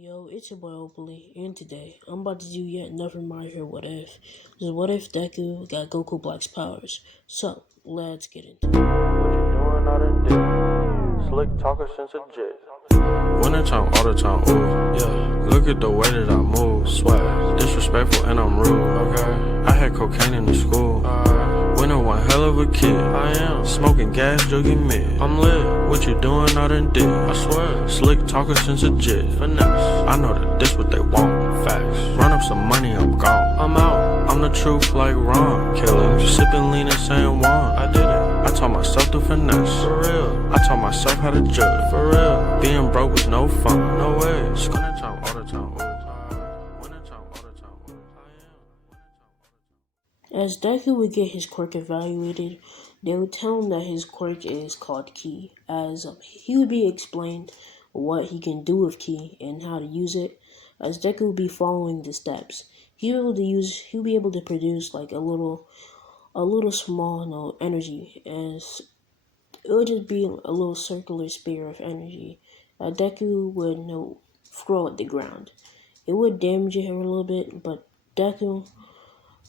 Yo, it's your boy Opally, and today I'm about to do yet another My Hero What If. This is what if Deku got Goku Black's powers. So, let's get into it. What you doing out in dick? Slick talker since a jet. Wintertime, all the time, ooh, yeah. Look at the way that I move, swag. Disrespectful and I'm rude, okay. I had cocaine in the school. Winter one hell of a kid. I am smoking gas, jogging mid. I'm lit. What you doing out in dick? I swear. Slick talker since a jet. Finesse. I know that this what they want. Facts. Run up some money, I'm gone. I'm out. I'm the truth like Ron. Killing. Sipping lean and saying Juan. I did it. I taught myself to finesse. For real. I taught myself how to judge. For real. Being broke was no fun. No way. Wintertime all the time. Wintertime all the time. As Deku would get his quirk evaluated, they would tell him that his quirk is called Ki, as he would be explained what he can do with Ki and how to use it, as Deku would be following the steps. He'll be able to produce like a little small energy, as it would just be a little circular spear of energy that Deku would throw at the ground. It would damage him a little bit, but Deku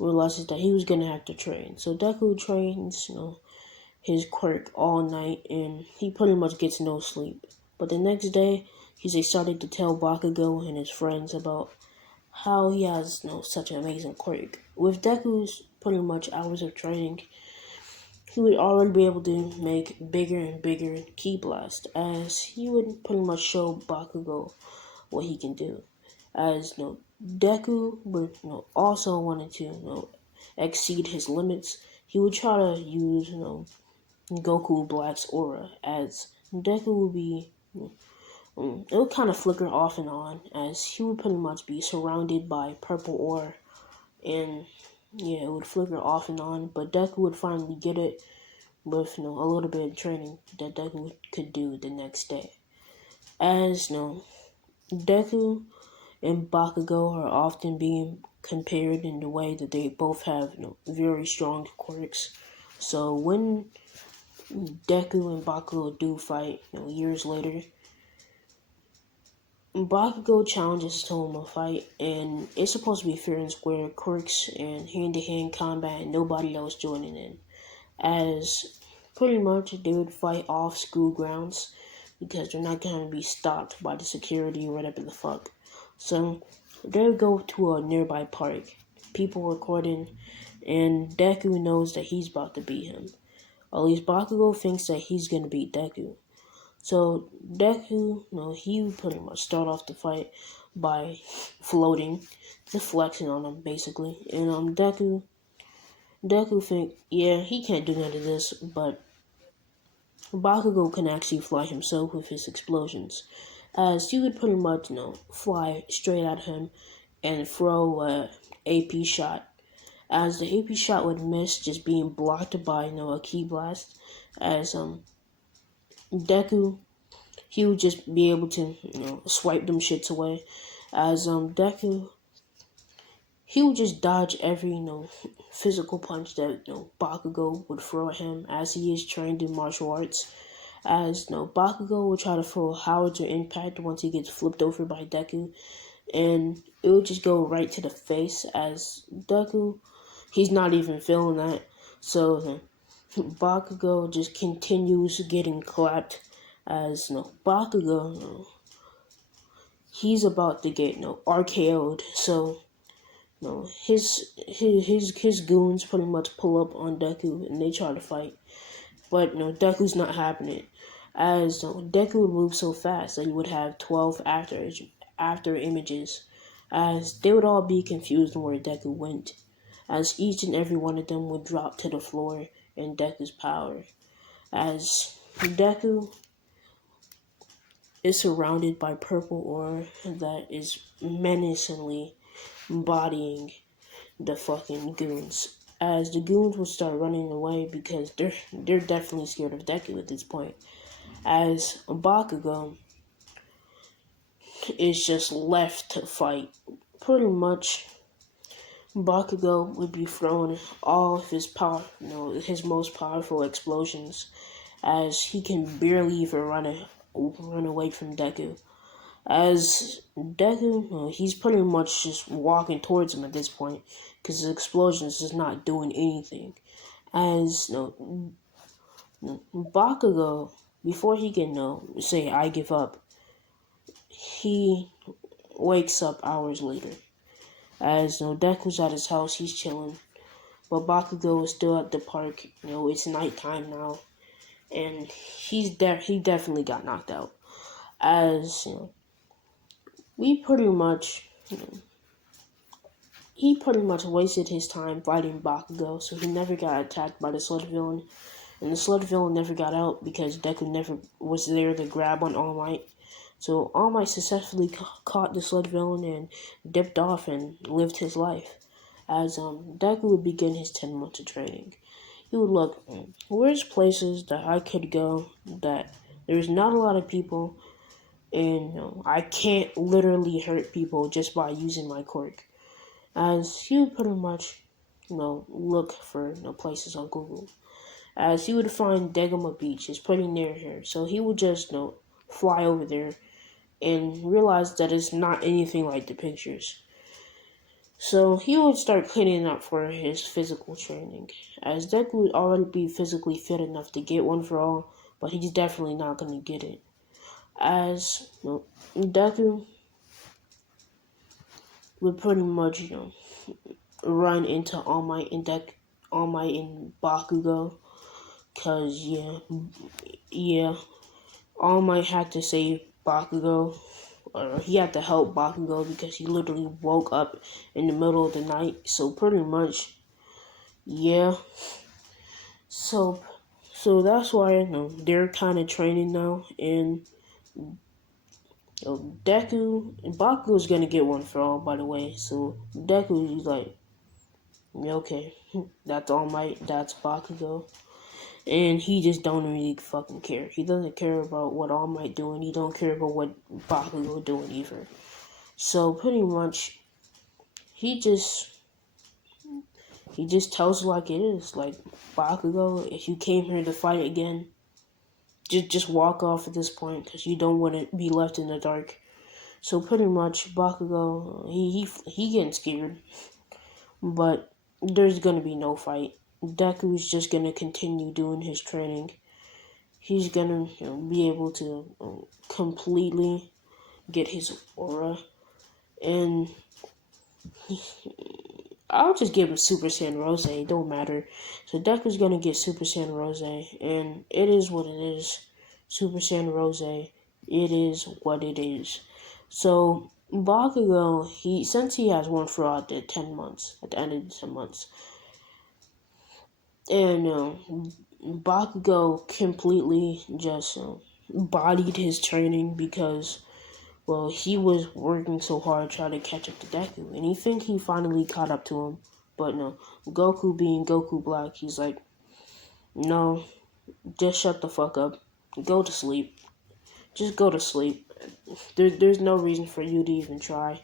realizes that he was gonna have to train. So Deku trains, his quirk all night, and he pretty much gets no sleep. But the next day, he's excited to tell Bakugo and his friends about how he has such an amazing quirk. With Deku's pretty much hours of training, he would already be able to make bigger and bigger Ki Blast, as he would pretty much show Bakugo what he can do. As Deku would also wanted to exceed his limits, he would try to use Goku Black's aura, as Deku would be it would kind of flicker off and on, as he would pretty much be surrounded by purple aura, and yeah, it would flicker off and on, but Deku would finally get it with a little bit of training that Deku could do the next day. As Deku and Bakugo are often being compared in the way that they both have very strong quirks. So when Deku and Bakugo do fight years later, Bakugo challenges to him a fight, and it's supposed to be fair and square, quirks and hand-to-hand combat, and nobody else joining in. As pretty much they would fight off school grounds because they're not going to be stopped by the security or whatever the fuck. So they would go to a nearby park, people recording, and Deku knows that he's about to beat him. At least Bakugo thinks that he's going to beat Deku. So Deku, he would pretty much start off the fight by floating, just flexing on him basically. And Deku think, yeah, he can't do none of this, but Bakugo can actually fly himself with his explosions, as he would pretty much fly straight at him and throw a AP shot, as the AP shot would miss, just being blocked by a Ki Blast, as Deku, he would just be able to swipe them shits away, as Deku, he would just dodge every physical punch that Bakugo would throw at him, as he is trained in martial arts. As Bakugo would try to throw howitzer impact once he gets flipped over by Deku, and it would just go right to the face, as Deku, he's not even feeling that. So Bakugo just continues getting clapped, as Bakugo, he's about to get RKO'd. So his goons pretty much pull up on Deku and they try to fight, but Deku's not happening, as Deku would move so fast that he would have 12 after images, as they would all be confused on where Deku went, as each and every one of them would drop to the floor in Deku's power, as Deku is surrounded by purple aura that is menacingly bodying the fucking goons, as the goons would start running away because they're definitely scared of Deku at this point, as Bakugo is just left to fight. Pretty much Bakugo would be throwing all of his power, his most powerful explosions, as he can barely even run away from Deku, As Deku, he's pretty much just walking towards him at this point because the explosion is just not doing anything. As Bakugo, before he can say I give up, he wakes up hours later. As Deku's at his house, he's chilling, but Bakugo is still at the park. It's nighttime now, and he definitely got knocked out. As we pretty much he pretty much wasted his time fighting Bakugo, so he never got attacked by the sled villain. And the sled villain never got out because Deku never was there to grab on All Might. So All Might successfully caught the sled villain and dipped off and lived his life. As Deku would begin his 10 months of training, he would look, where's places that I could go that there's not a lot of people and I can't literally hurt people just by using my quirk. As he would pretty much, look for places on Google. As he would find Degama Beach is pretty near here, so he would just fly over there and realize that it's not anything like the pictures. So he would start cleaning up for his physical training, as Deku would already be physically fit enough to get one for all, but he's definitely not going to get it. As Deku would pretty much run into All Might and Bakugo, cause All Might had to save Bakugo, or he had to help Bakugo because he literally woke up in the middle of the night. So pretty much, yeah. So that's why they're kind of training now, and Deku and Bakugo's gonna get one for all, by the way. So Deku, he's like, okay, that's All Might, that's Bakugo. And he just don't really fucking care. He doesn't care about what All Might doing. He don't care about what Bakugo doing either. So pretty much, he just tells it like it is. Like, Bakugo, if you came here to fight again, just walk off at this point because you don't want to be left in the dark. So pretty much, Bakugo, he getting scared, but there's gonna be no fight. Deku is just gonna continue doing his training. He's gonna be able to completely get his aura, and I'll just give him Super Saiyan Rose. It don't matter. So Deku's gonna get Super Saiyan Rose, and it is what it is. Super Saiyan Rose. It is what it is. So Bakugo, since he has one for all the 10 months, at the end of the 10 months, and Bakugo completely just bodied his training because, well, he was working so hard trying to catch up to Deku, and he think he finally caught up to him, but no, Goku being Goku Black, he's like, no, just shut the fuck up, go to sleep, just go to sleep, there's no reason for you to even try.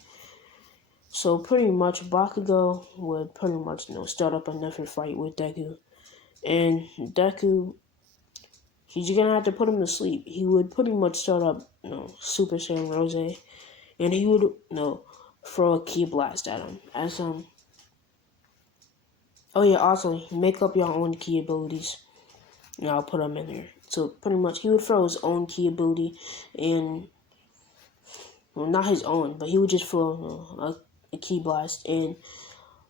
So pretty much Bakugo would pretty much start up another fight with Deku, and Deku, he's gonna have to put him to sleep. He would pretty much start up Super Saiyan Rose, and he would throw a ki blast at him. As oh yeah, also make up your own ki abilities. And I'll put them in there. So pretty much he would throw his own ki ability, and well, not his own, but he would just throw a ki blast, and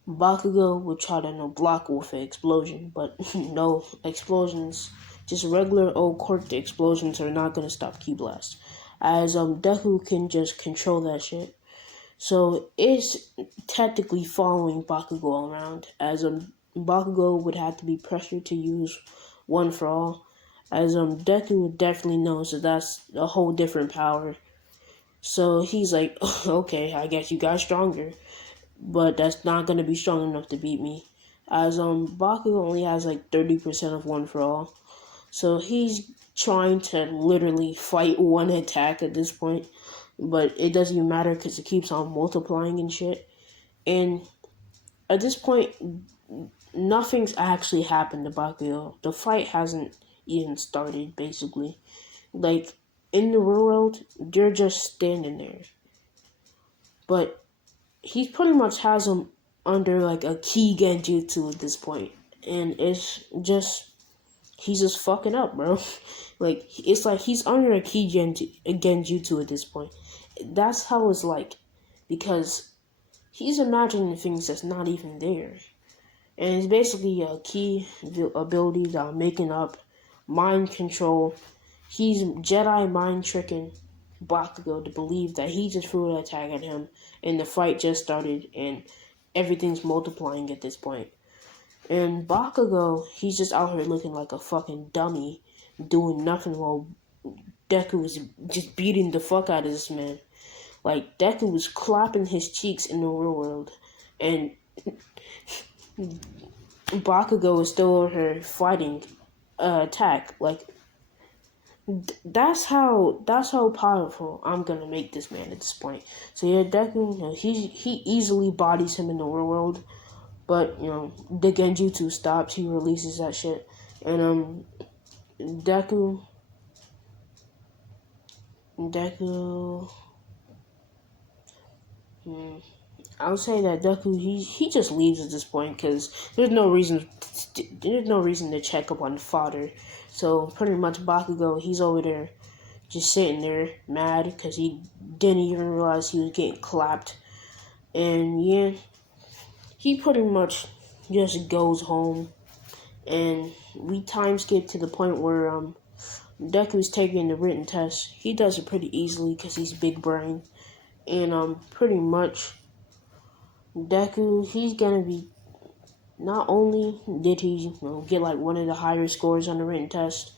Bakugo would try to block with an explosion, but no explosions. Just regular old quirked explosions are not gonna stop ki blast. As Deku can just control that shit. So it's technically following Bakugo around, as Bakugo would have to be pressured to use one for all, as Deku definitely knows that that's a whole different power. So he's like, okay, I guess you got stronger, but that's not gonna be strong enough to beat me. As Bakugo only has like 30% of one for all, so he's trying to literally fight one attack at this point, but it doesn't even matter because it keeps on multiplying and shit. And at this point, nothing's actually happened to Bakugo. The fight hasn't even started, basically. Like, in the real world, they're just standing there. But he pretty much has them under like a ki genjutsu at this point, and he's just fucking up, bro. Like it's like he's under a genjutsu at this point. That's how it's like, because he's imagining things that's not even there, and it's basically a key ability that I'm making up, mind control. He's Jedi mind tricking Bakugo to believe that he just threw an attack at him, and the fight just started, and everything's multiplying at this point. And Bakugo, he's just out here looking like a fucking dummy, doing nothing while Deku was just beating the fuck out of this man. Like, Deku was clapping his cheeks in the real world, and Bakugo is still over here fighting attack. Like, that's how powerful I'm gonna make this man at this point. So yeah, Deku, he easily bodies him in the real world, but the genjutsu stops. He releases that shit, and Deku. I would say that Deku he just leaves at this point because there's no reason to check up on the fodder. So pretty much Bakugo, he's over there just sitting there mad because he didn't even realize he was getting clapped, and yeah, he pretty much just goes home, and we time skip to the point where Deku's taking the written test. He does it pretty easily because he's big brain, and pretty much Deku, he's gonna be, not only did he get like one of the higher scores on the written test,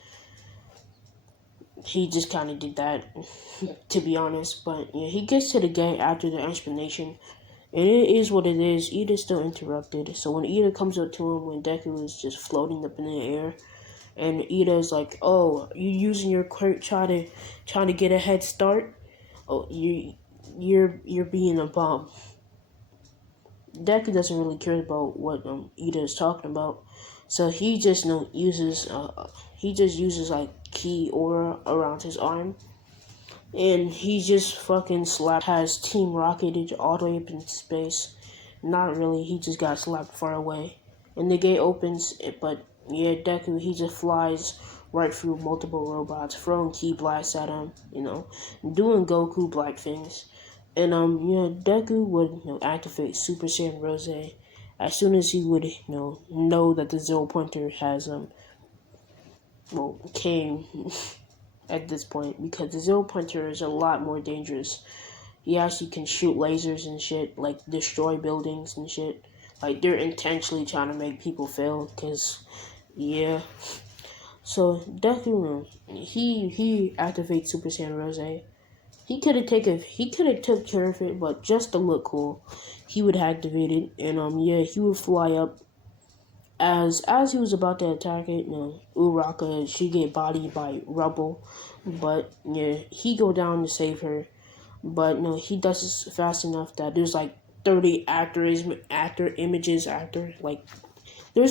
he just kind of did that, to be honest. But yeah, he gets to the gate after the explanation, and it is what it is. Ida's still interrupted, so when Ida comes up to him when Deku is just floating up in the air, and Ida's like, "Oh, you using your quirk trying to get a head start? Oh, you're being a bum." Deku doesn't really care about what Ida is talking about, so he just uses like ki aura around his arm, and he just fucking has Team Rocketed all the way up into space. Not really, he just got slapped far away, and the gate opens. But yeah, Deku, he just flies right through multiple robots, throwing ki blasts at him, doing Goku black things. And Deku would activate Super Saiyan Rose as soon as he would know that the Zero Pointer has came at this point, because the Zero Pointer is a lot more dangerous. He actually can shoot lasers and shit, like destroy buildings and shit. Like, they're intentionally trying to make people fail, cause yeah. So Deku, he activates Super Saiyan Rose. He could have took care of it, but just to look cool, he would activate it, and he would fly up. As he was about to attack it, Uraka, she get bodied by rubble, but yeah, he go down to save her, but no, he does this fast enough that there's like 30 there's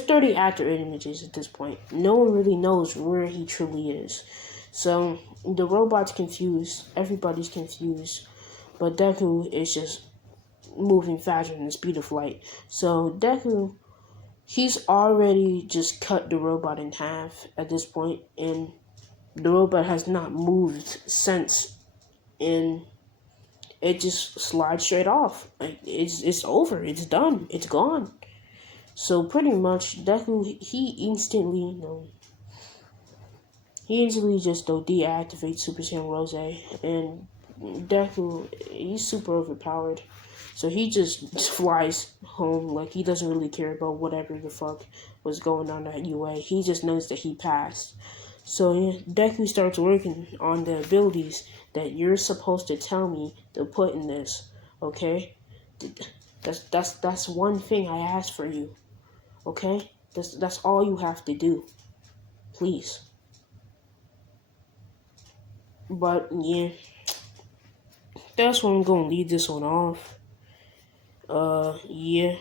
30 actor images at this point. No one really knows where he truly is. So the robot's confused, everybody's confused, but Deku is just moving faster than the speed of light. So Deku, he's already just cut the robot in half at this point, and the robot has not moved since, and it just slides straight off. Like, it's over, it's done, it's gone. So pretty much Deku, he instantly just deactivates Super Saiyan Rose, and Deku, he's super overpowered. So he just flies home, like he doesn't really care about whatever the fuck was going on at UA. He just knows that he passed. So yeah, Deku starts working on the abilities that you're supposed to tell me to put in this. Okay, that's one thing I asked for you. Okay, that's all you have to do, please. But yeah, that's where I'm gonna leave this one off. Yeah.